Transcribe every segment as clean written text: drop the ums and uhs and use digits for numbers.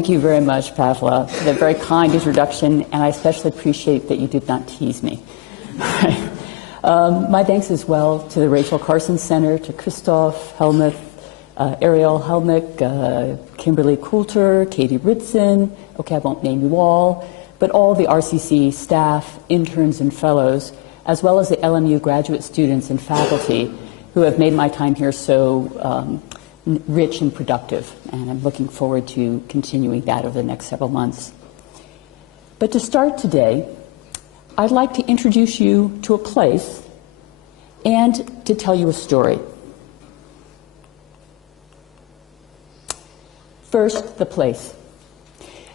Thank you very much, Pavla, for that very kind introduction, and I especially appreciate that you did not tease me. My thanks as well to the Rachel Carson Center, to Christoph Helmuth, Ariel Helmick, Kimberly Coulter, Katie Ritson, okay, I won't name you all, but all the RCC staff, interns, and fellows, as well as the LMU graduate students and faculty who have made my time here so rich and productive, and I'm looking forward to continuing that over the next several months. But to start today, I'd like to introduce you to a place and to tell you a story. First, the place.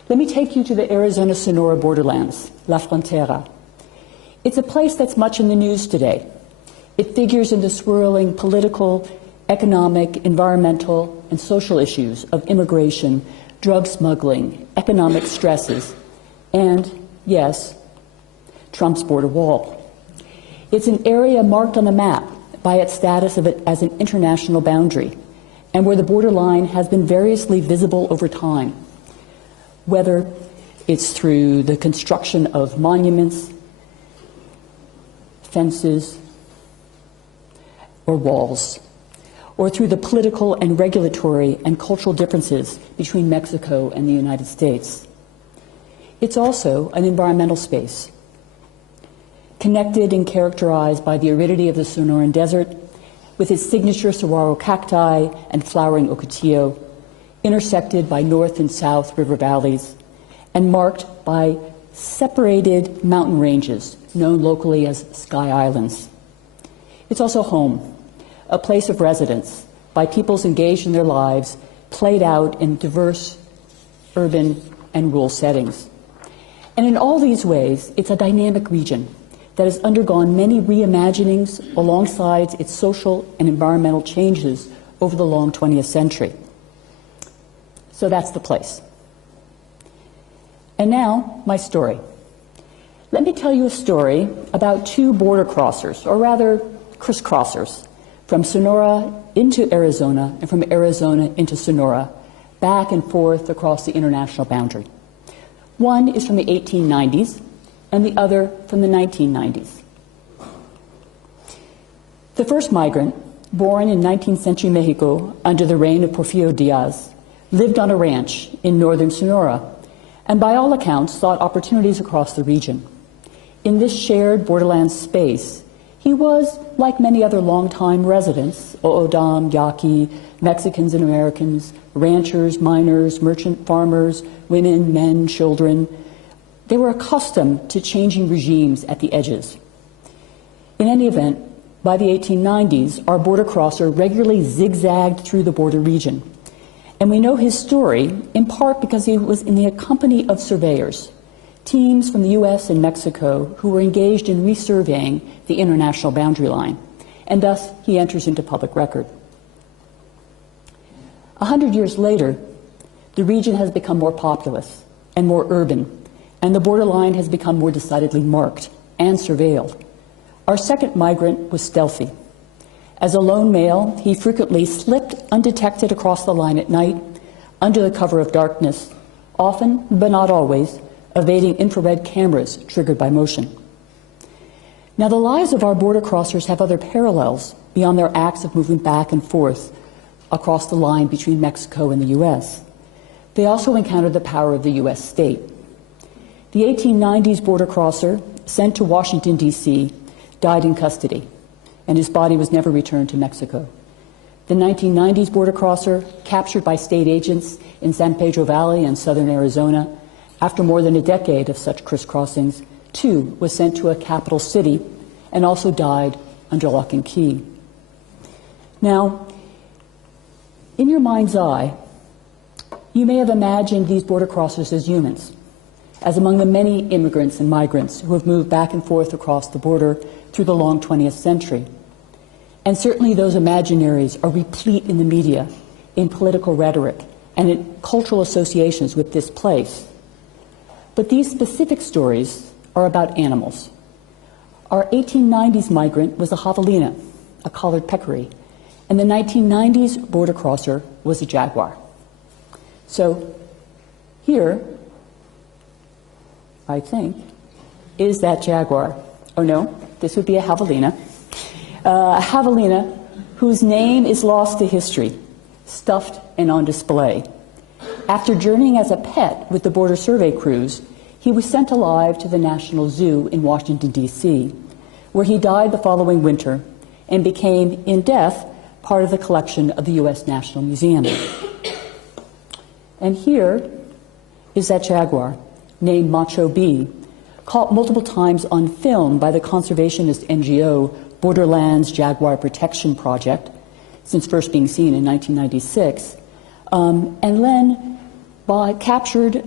Let me take you to the Arizona-Sonora borderlands, La Frontera. It's a place that's much in the news today. It figures in the swirling political, economic, environmental, and social issues of immigration, drug smuggling, economic stresses, and, yes, Trump's border wall. It's an area marked on the map by its status of it as an international boundary, and where the borderline has been variously visible over time, whether it's through the construction of monuments, fences, or walls, or through the political and regulatory and cultural differences between Mexico and the United States. It's also an environmental space, connected and characterized by the aridity of the Sonoran Desert, with its signature saguaro cacti and flowering ocotillo, intersected by north and south river valleys, and marked by separated mountain ranges known locally as Sky Islands. It's also home, a place of residence by peoples engaged in their lives, played out in diverse urban and rural settings. And in all these ways, it's a dynamic region that has undergone many reimaginings alongside its social and environmental changes over the long 20th century. So that's the place. And now, my story. Let me tell you a story about two border crossers, or rather crisscrossers, from Sonora into Arizona and from Arizona into Sonora, back and forth across the international boundary. One is from the 1890s and the other from the 1990s. The first migrant, born in 19th century Mexico under the reign of Porfirio Diaz, lived on a ranch in northern Sonora and by all accounts sought opportunities across the region. In this shared borderland space, he was, like many other longtime residents, O'odham, Yaqui, Mexicans and Americans, ranchers, miners, merchant farmers, women, men, children. They were accustomed to changing regimes at the edges. In any event, by the 1890s, our border crosser regularly zigzagged through the border region. And we know his story in part because he was in the company of surveyors, teams from the U.S. and Mexico who were engaged in resurveying the international boundary line, and thus he enters into public record. 100 years later, the region has become more populous and more urban, and the borderline has become more decidedly marked and surveilled. Our second migrant was stealthy. As a lone male, he frequently slipped undetected across the line at night, under the cover of darkness, often, but not always, evading infrared cameras triggered by motion. Now, the lives of our border crossers have other parallels beyond their acts of moving back and forth across the line between Mexico and the U.S. They also encountered the power of the U.S. state. The 1890s border crosser, sent to Washington, D.C., died in custody, and his body was never returned to Mexico. The 1990s border crosser, captured by state agents in San Pedro Valley in southern Arizona, after more than a decade of such crisscrossings, too was sent to a capital city and also died under lock and key. Now, in your mind's eye, you may have imagined these border crossers as humans, as among the many immigrants and migrants who have moved back and forth across the border through the long 20th century. And certainly those imaginaries are replete in the media, in political rhetoric, and in cultural associations with this place. But these specific stories are about animals. Our 1890s migrant was a Javelina, a Collared Peccary, and the 1990s border crosser was a Jaguar. So Here, I think, is that Jaguar. Oh no, this would be a Javelina. A Javelina whose name is lost to history, stuffed and on display. After journeying as a pet with the Border Survey crews, he was sent alive to the National Zoo in Washington, D.C., where he died the following winter and became, in death, part of the collection of the U.S. National Museum. And here is that Jaguar, named Macho B, caught multiple times on film by the conservationist NGO Borderlands Jaguar Protection Project, since first being seen in 1996, and then captured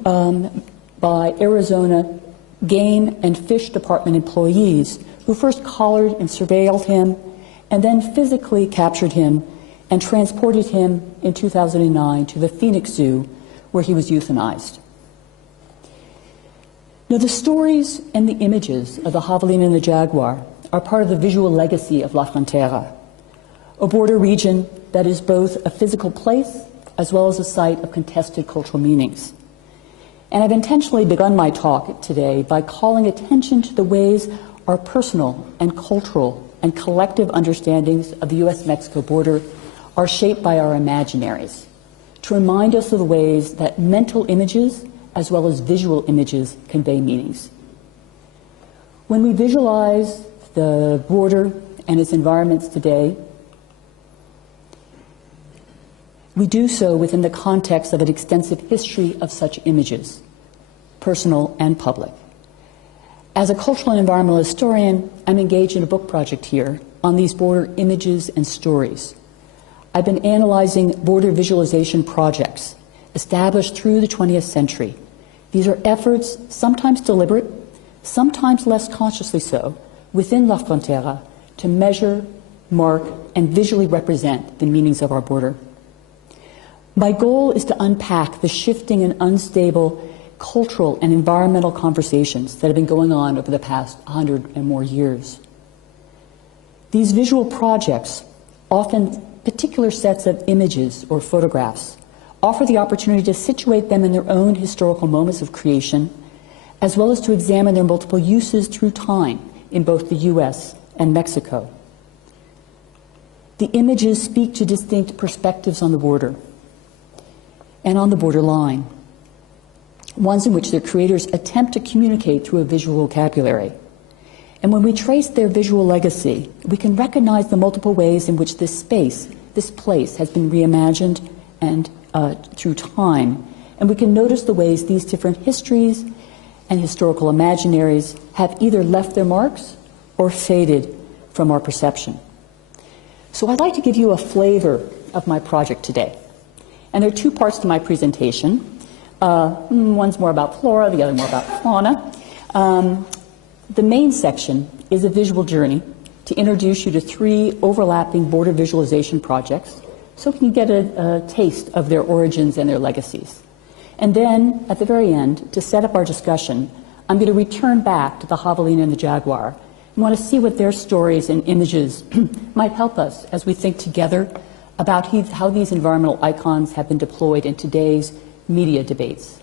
by Arizona Game and Fish Department employees who first collared and surveilled him and then physically captured him and transported him in 2009 to the Phoenix Zoo, where he was euthanized. Now, the stories and the images of the Javelina and the Jaguar are part of the visual legacy of La Frontera, a border region that is both a physical place as well as a site of contested cultural meanings. And I've intentionally begun my talk today by calling attention to the ways our personal and cultural and collective understandings of the U.S.-Mexico border are shaped by our imaginaries, to remind us of the ways that mental images as well as visual images convey meanings. When we visualize the border and its environments today, we do so within the context of an extensive history of such images, personal and public. As a cultural and environmental historian, I'm engaged in a book project here on these border images and stories. I've been analyzing border visualization projects established through the 20th century. These are efforts, sometimes deliberate, sometimes less consciously so, within La Frontera to measure, mark, and visually represent the meanings of our border. My goal is to unpack the shifting and unstable cultural and environmental conversations that have been going on over the past 100 and more years. These visual projects, often particular sets of images or photographs, offer the opportunity to situate them in their own historical moments of creation, as well as to examine their multiple uses through time in both the U.S. and Mexico. The images speak to distinct perspectives on the border and on the borderline, ones in which their creators attempt to communicate through a visual vocabulary. And when we trace their visual legacy, we can recognize the multiple ways in which this space, this place, has been reimagined and through time. And we can notice the ways these different histories and historical imaginaries have either left their marks or faded from our perception. So I'd like to give you a flavor of my project today. And there are two parts to my presentation. One's more about flora, the other more about fauna. The main section is a visual journey to introduce you to 3 overlapping border visualization projects so we can get a taste of their origins and their legacies. And then, at the very end, to set up our discussion, I'm going to return back to the Javelina and the Jaguar and want to see what their stories and images might help us as we think together about how these environmental icons have been deployed in today's media debates.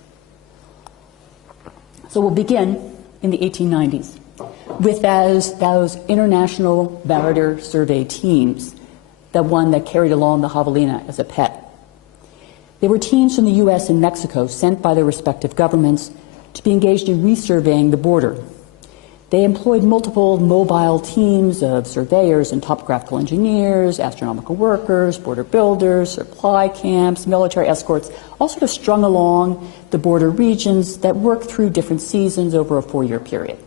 So we'll begin in the 1890s with those international Baradar Survey teams, the one that carried along the Javelina as a pet. They were teams from the U.S. and Mexico sent by their respective governments to be engaged in resurveying the border. They employed multiple mobile teams of surveyors and topographical engineers, astronomical workers, border builders, supply camps, military escorts, all sort of strung along the border regions that worked through different seasons over a 4-year period.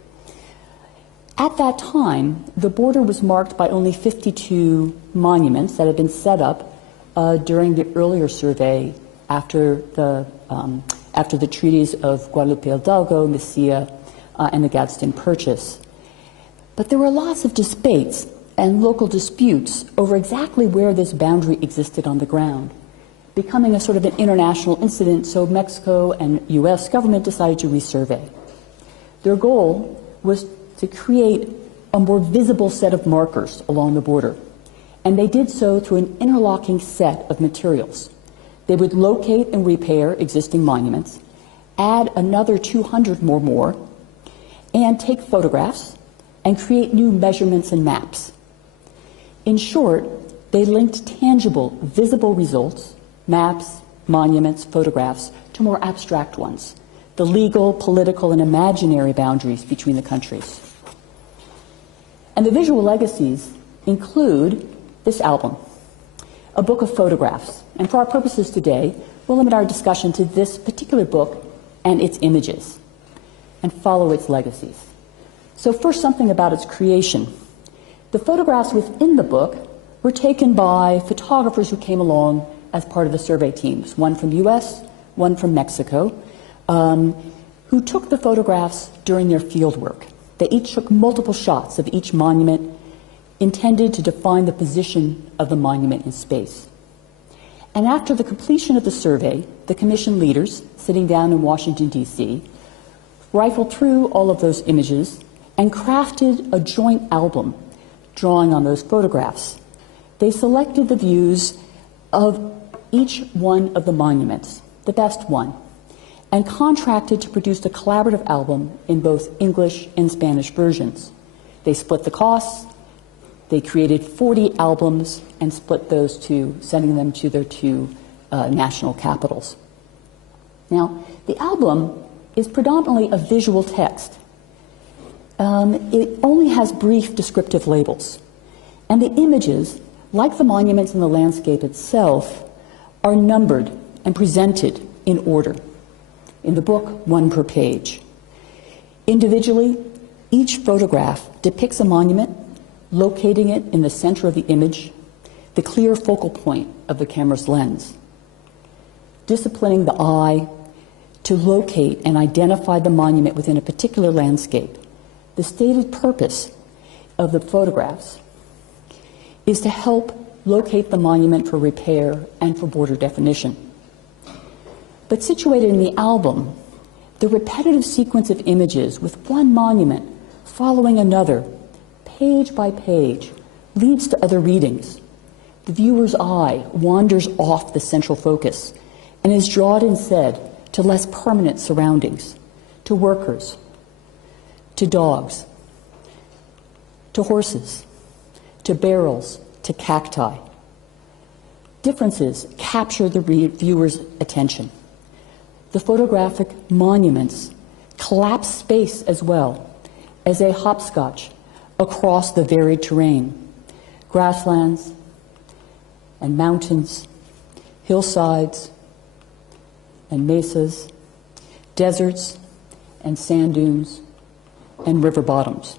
At that time, the border was marked by only 52 monuments that had been set up during the earlier survey after the treaties of Guadalupe Hidalgo, Mesilla, and the Gadsden Purchase. But there were lots of debates and local disputes over exactly where this boundary existed on the ground, becoming a sort of an international incident, so Mexico and U.S. government decided to resurvey. Their goal was to create a more visible set of markers along the border, and they did so through an interlocking set of materials. They would locate and repair existing monuments, add another 200 or more, and take photographs and create new measurements and maps. In short, they linked tangible, visible results, maps, monuments, photographs, to more abstract ones, the legal, political, and imaginary boundaries between the countries. And the visual legacies include this album, a book of photographs. And for our purposes today, we'll limit our discussion to this particular book and its images, and follow its legacies. So first, something about its creation. The photographs within the book were taken by photographers who came along as part of the survey teams, one from the US, one from Mexico, who took the photographs during their field work. They each took multiple shots of each monument intended to define the position of the monument in space. And after the completion of the survey, the commission leaders, sitting down in Washington, D.C., rifled through all of those images and crafted a joint album drawing on those photographs. They selected the views of each one of the monuments, the best one, and contracted to produce a collaborative album in both English and Spanish versions. They split the costs. They created 40 albums and split those two, sending them to their two national capitals. Now, the album is predominantly a visual text. It only has brief descriptive labels. And the images, like the monuments and the landscape itself, are numbered and presented in order. In the book, one per page. Individually, each photograph depicts a monument, locating it in the center of the image, the clear focal point of the camera's lens. Disciplining the eye to locate and identify the monument within a particular landscape. The stated purpose of the photographs is to help locate the monument for repair and for border definition. But situated in the album, the repetitive sequence of images with one monument following another, page by page, leads to other readings. The viewer's eye wanders off the central focus and is drawn instead to less permanent surroundings, to workers, to dogs, to horses, to barrels, to cacti. Differences capture the viewer's attention. The photographic monuments collapse space as well as they hopscotch across the varied terrain, grasslands and mountains, hillsides and mesas, deserts and sand dunes and river bottoms.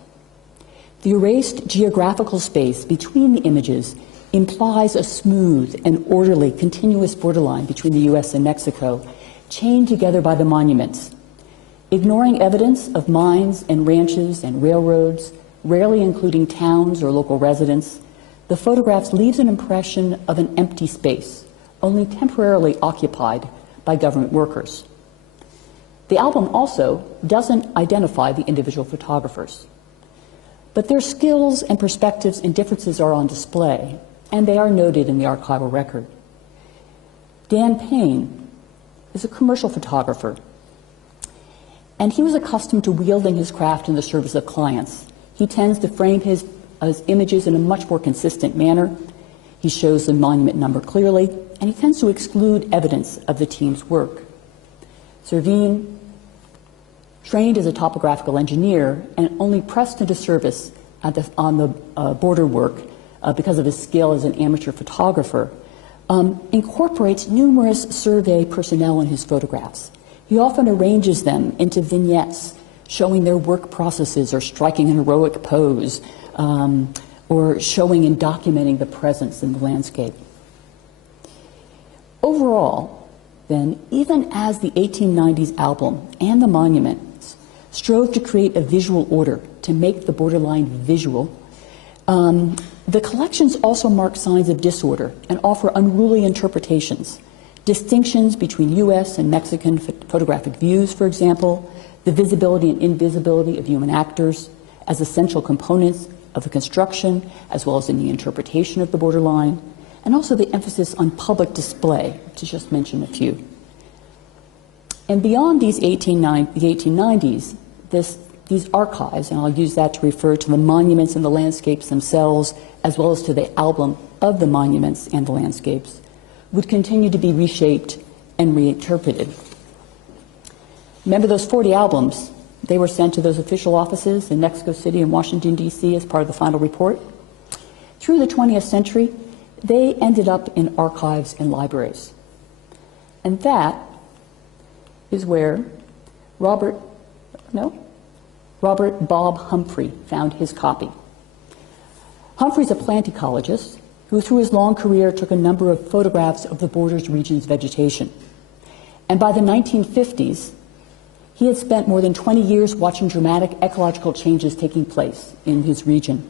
The erased geographical space between the images implies a smooth and orderly continuous borderline between the US and Mexico, chained together by the monuments. Ignoring evidence of mines and ranches and railroads, rarely including towns or local residents, the photographs leaves an impression of an empty space, only temporarily occupied by government workers. The album also doesn't identify the individual photographers, but their skills and perspectives and differences are on display, and they are noted in the archival record. Dan Payne is a commercial photographer, and he was accustomed to wielding his craft in the service of clients. He tends to frame his images in a much more consistent manner. He shows the monument number clearly, and he tends to exclude evidence of the team's work. Servine, trained as a topographical engineer and only pressed into service on the border work because of his skill as an amateur photographer, incorporates numerous survey personnel in his photographs. He often arranges them into vignettes showing their work processes or striking an heroic pose, or showing and documenting the presence in the landscape. Overall, then, even as the 1890s album and the monuments strove to create a visual order to make the borderline visual, the collections also mark signs of disorder and offer unruly interpretations. Distinctions between U.S. and Mexican photographic views, for example, the visibility and invisibility of human actors as essential components of the construction, as well as in the interpretation of the borderline, and also the emphasis on public display, to just mention a few. And beyond the 1890s, these archives, and I'll use that to refer to the monuments and the landscapes themselves, as well as to the album of the monuments and the landscapes, would continue to be reshaped and reinterpreted. Remember those 40 albums? They were sent to those official offices in Mexico City and Washington, D.C. as part of the final report. Through the 20th century, they ended up in archives and libraries. And that is where Robert Bob Humphrey found his copy. Humphrey's a plant ecologist who, through his long career, took a number of photographs of the borders region's vegetation. And by the 1950s, he had spent more than 20 years watching dramatic ecological changes taking place in his region.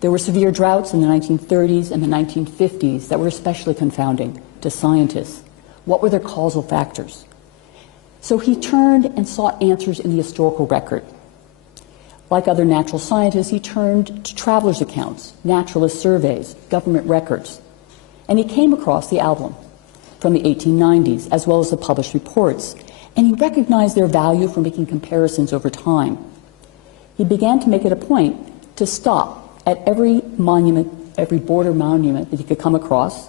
There were severe droughts in the 1930s and the 1950s that were especially confounding to scientists. What were their causal factors? So he turned and sought answers in the historical record. Like other natural scientists, he turned to travelers' accounts, naturalist surveys, government records, and he came across the album from the 1890s, as well as the published reports, and he recognized their value for making comparisons over time. He began to make it a point to stop at every monument, every border monument that he could come across,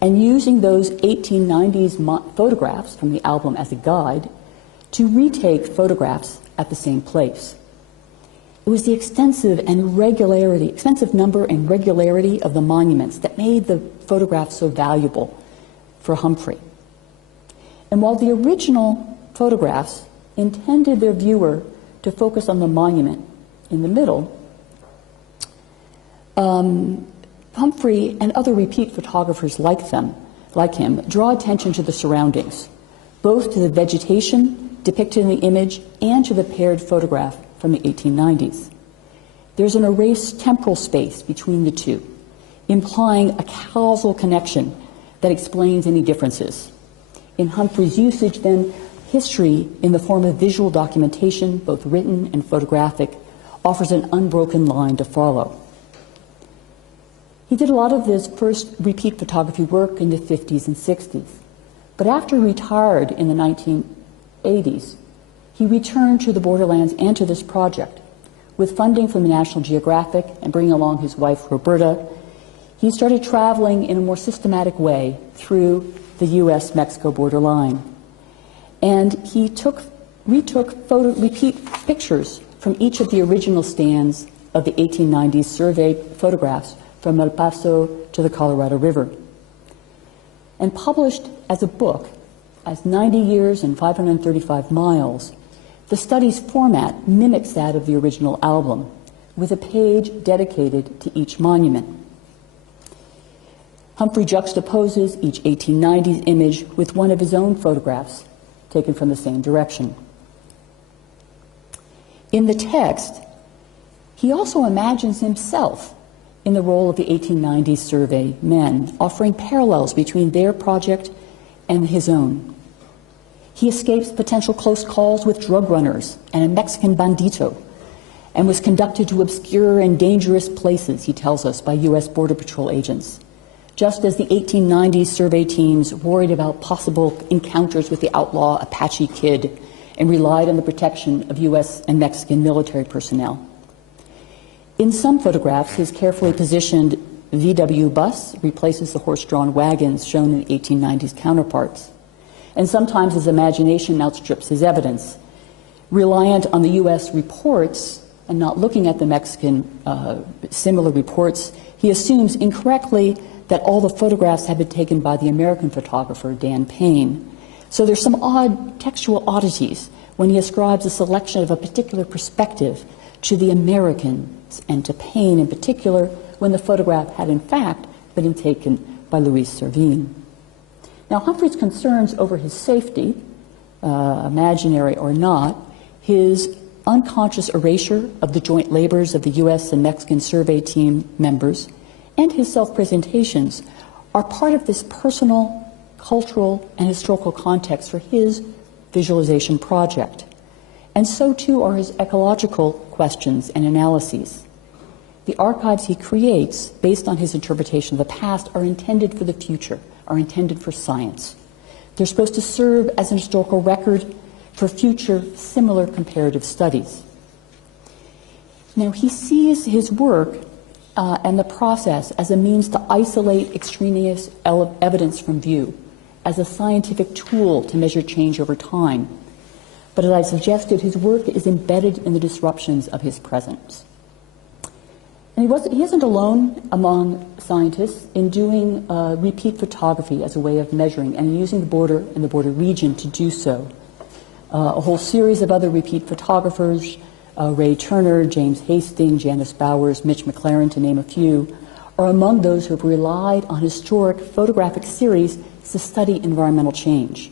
and using those 1890s photographs from the album as a guide to retake photographs at the same place. It was the extensive number and regularity of the monuments that made the photographs so valuable for Humphrey. And while the original photographs intended their viewer to focus on the monument in the middle, Humphrey and other repeat photographers like him draw attention to the surroundings, both to the vegetation depicted in the image and to the paired photograph from the 1890s. There's an erased temporal space between the two, implying a causal connection that explains any differences. In Humphrey's usage, then, history in the form of visual documentation, both written and photographic, offers an unbroken line to follow. He did a lot of his first repeat photography work in the 50s and 60s. But after he retired in the 1980s, he returned to the borderlands and to this project. With funding from the National Geographic and bringing along his wife, Roberta, he started traveling in a more systematic way through the U.S.-Mexico borderline. And he repeat pictures from each of the original stands of the 1890s survey photographs from El Paso to the Colorado River, and published as a book as 90 Years and 535 Miles. The study's format mimics that of the original album, with a page dedicated to each monument. Humphrey juxtaposes each 1890s image with one of his own photographs taken from the same direction. In the text, he also imagines himself in the role of the 1890s survey men, offering parallels between their project and his own. He escapes potential close calls with drug runners and a Mexican bandito, and was conducted to obscure and dangerous places, he tells us, by U.S. Border Patrol agents, just as the 1890s survey teams worried about possible encounters with the outlaw Apache Kid and relied on the protection of U.S. and Mexican military personnel. In some photographs, his carefully positioned VW bus replaces the horse-drawn wagons shown in the 1890s counterparts. And sometimes his imagination outstrips his evidence. Reliant on the U.S. reports and not looking at the Mexican similar reports, he assumes incorrectly that all the photographs had been taken by the American photographer, Dan Payne. So there's some odd textual oddities when he ascribes a selection of a particular perspective to the Americans and to Payne in particular, when the photograph had in fact been taken by Louis Servine. Now, Humphrey's concerns over his safety, imaginary or not, his unconscious erasure of the joint labors of the U.S. and Mexican survey team members, and his self-presentations are part of this personal, cultural, and historical context for his visualization project. And so too are his ecological questions and analyses. The archives he creates, based on his interpretation of the past, are intended for the future, are intended for science. They're supposed to serve as an historical record for future similar comparative studies. Now, he sees his work and the process as a means to isolate extraneous evidence from view, as a scientific tool to measure change over time. But as I suggested, his work is embedded in the disruptions of his presence. And he isn't alone among scientists in doing repeat photography as a way of measuring and using the border and the border region to do so. A whole series of other repeat photographers, Ray Turner, James Hastings, Janice Bowers, Mitch McLaren, to name a few, are among those who have relied on historic photographic series to study environmental change.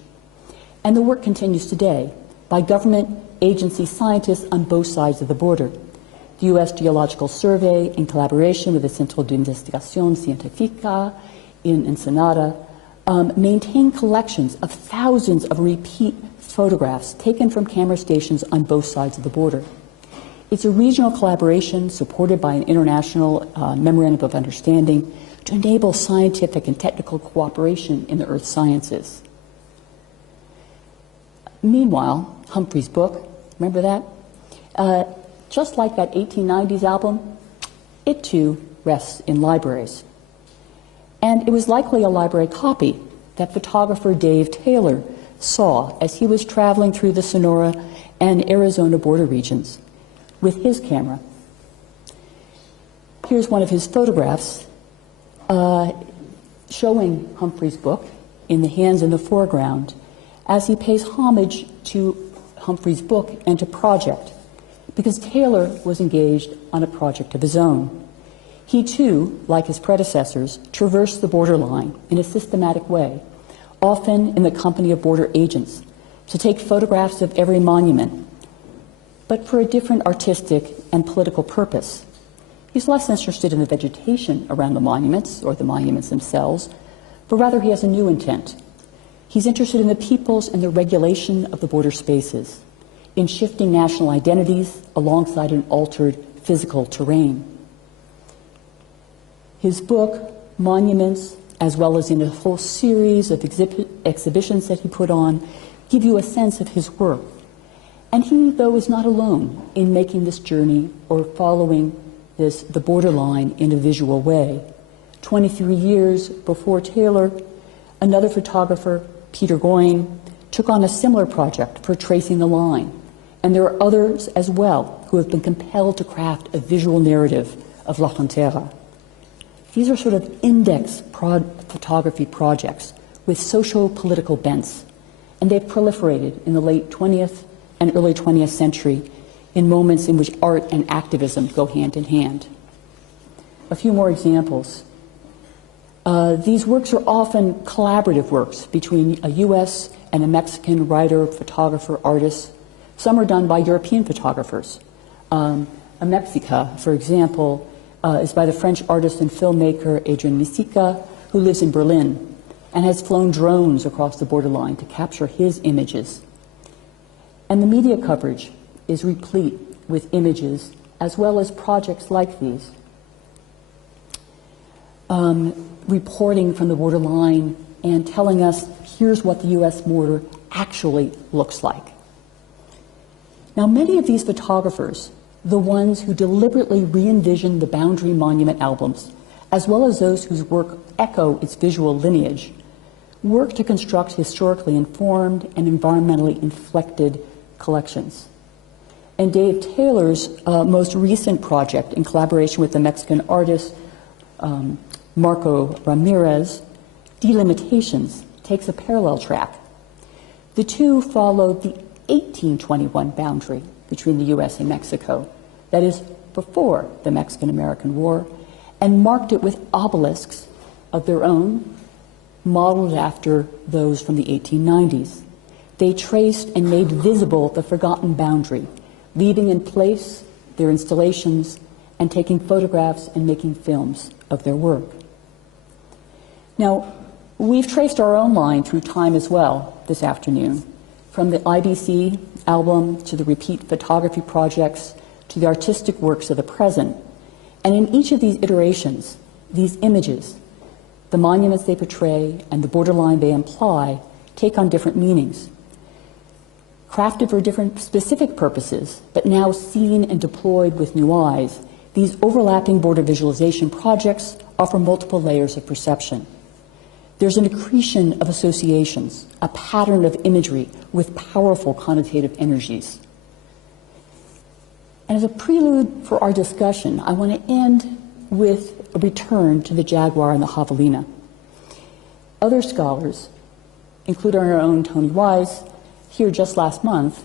And the work continues today by government agency scientists on both sides of the border. The U.S. Geological Survey, in collaboration with the Centro de Investigación Científica in Ensenada, maintain collections of thousands of repeat photographs taken from camera stations on both sides of the border. It's a regional collaboration supported by an international memorandum of understanding to enable scientific and technical cooperation in the earth sciences. Meanwhile, Humphrey's book, remember that? Just like that 1890s album, it too rests in libraries. And it was likely a library copy that photographer Dave Taylor saw as he was traveling through the Sonora and Arizona border regions with his camera. Here's one of his photographs showing Humphrey's book in the hands in the foreground as he pays homage to Humphrey's book and to project, because Taylor was engaged on a project of his own. He too, like his predecessors, traversed the borderline in a systematic way, often in the company of border agents, to take photographs of every monument, but for a different artistic and political purpose. He's less interested in the vegetation around the monuments or the monuments themselves, but rather he has a new intent. He's interested in the peoples and the regulation of the border spaces, in shifting national identities alongside an altered physical terrain. His book, Monuments, as well as in a whole series of exhibitions that he put on, give you a sense of his work. And he, though, is not alone in making this journey or following the borderline in a visual way. 23 years before Taylor, another photographer, Peter Goyne, took on a similar project for tracing the line. And there are others as well who have been compelled to craft a visual narrative of La Frontera. These are sort of index photography projects with socio-political bents, and they've proliferated in the late 20th and early 20th century in moments in which art and activism go hand in hand. A few more examples. These works are often collaborative works between a U.S. and a Mexican writer, photographer, artist. Some are done by European photographers. A Mexica, for example, is by the French artist and filmmaker Adrian Misica, who lives in Berlin and has flown drones across the borderline to capture his images. And the media coverage is replete with images as well as projects like these. Reporting from the borderline and telling us, here's what the U.S. border actually looks like. Now, many of these photographers, the ones who deliberately re-envision the boundary monument albums, as well as those whose work echo its visual lineage, work to construct historically informed and environmentally inflected collections. And Dave Taylor's most recent project, in collaboration with the Mexican artist Marco Ramirez, Delimitations, takes a parallel track. The two follow the 1821 boundary between the U.S. and Mexico, that is, before the Mexican-American War, and marked it with obelisks of their own, modeled after those from the 1890s. They traced and made visible the forgotten boundary, leaving in place their installations and taking photographs and making films of their work. Now, we've traced our own line through time as well this afternoon, from the IBC album to the repeat photography projects to the artistic works of the present. And in each of these iterations, these images, the monuments they portray and the borderline they imply, take on different meanings. Crafted for different specific purposes, but now seen and deployed with new eyes, these overlapping border visualization projects offer multiple layers of perception. There's an accretion of associations, a pattern of imagery with powerful connotative energies. And as a prelude for our discussion, I want to end with a return to the Jaguar and the Javelina. Other scholars, including our own Tony Wise, here just last month,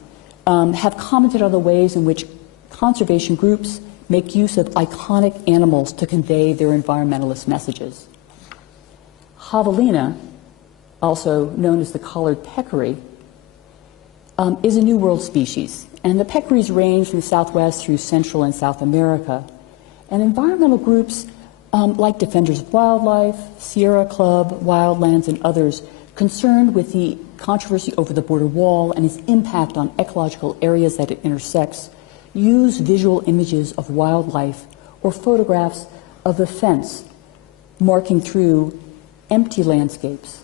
have commented on the ways in which conservation groups make use of iconic animals to convey their environmentalist messages. Javelina, also known as the Collared Peccary, is a New World species, and the peccaries range from the Southwest through Central and South America. And environmental groups like Defenders of Wildlife, Sierra Club, Wildlands, and others concerned with the controversy over the border wall and its impact on ecological areas that it intersects, use visual images of wildlife or photographs of the fence marking through empty landscapes,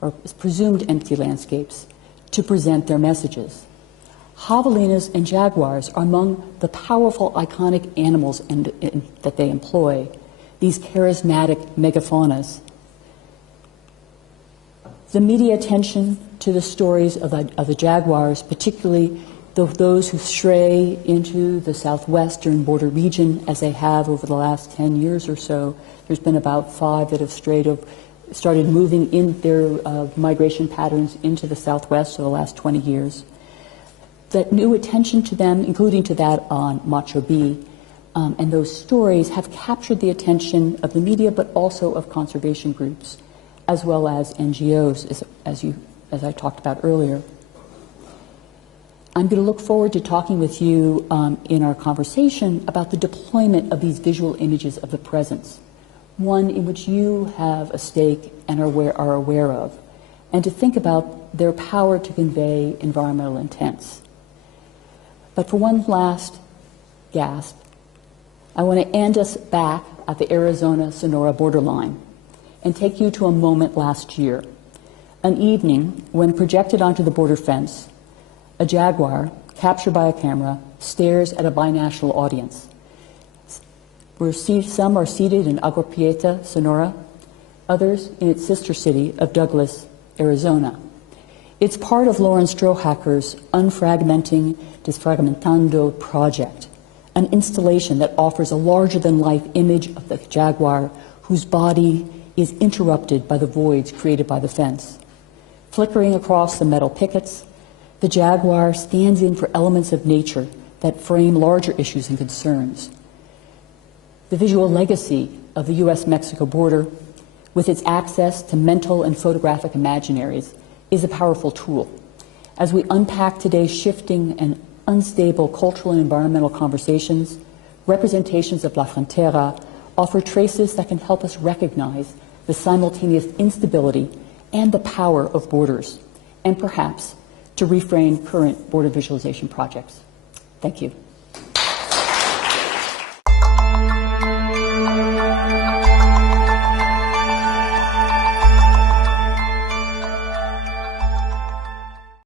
or presumed empty landscapes, to present their messages. Javelinas and jaguars are among the powerful iconic animals that they employ, these charismatic megafaunas. The media attention to the stories of the jaguars, particularly those who stray into the southwestern border region, as they have over the last 10 years or so. There's been about 5 that have started moving in their migration patterns into the southwest for the last 20 years. That new attention to them, including to that on Macho B, and those stories have captured the attention of the media, but also of conservation groups, as well as NGOs, as I talked about earlier. I'm going to look forward to talking with you in our conversation about the deployment of these visual images of the presence, one in which you have a stake and are aware of, and to think about their power to convey environmental intents. But for one last gasp, I want to end us back at the Arizona-Sonora borderline and take you to a moment last year, an evening when projected onto the border fence, a jaguar, captured by a camera, stares at a binational audience. Some are seated in Agua Prieta, Sonora, others in its sister city of Douglas, Arizona. It's part of Lauren Strohacker's Unfragmenting Desfragmentando project, an installation that offers a larger-than-life image of the jaguar whose body is interrupted by the voids created by the fence. Flickering across the metal pickets, the jaguar stands in for elements of nature that frame larger issues and concerns. The visual legacy of the U.S.-Mexico border, with its access to mental and photographic imaginaries, is a powerful tool. As we unpack today's shifting and unstable cultural and environmental conversations, representations of La Frontera offer traces that can help us recognize the simultaneous instability and the power of borders, and perhaps to reframe current border visualization projects. Thank you.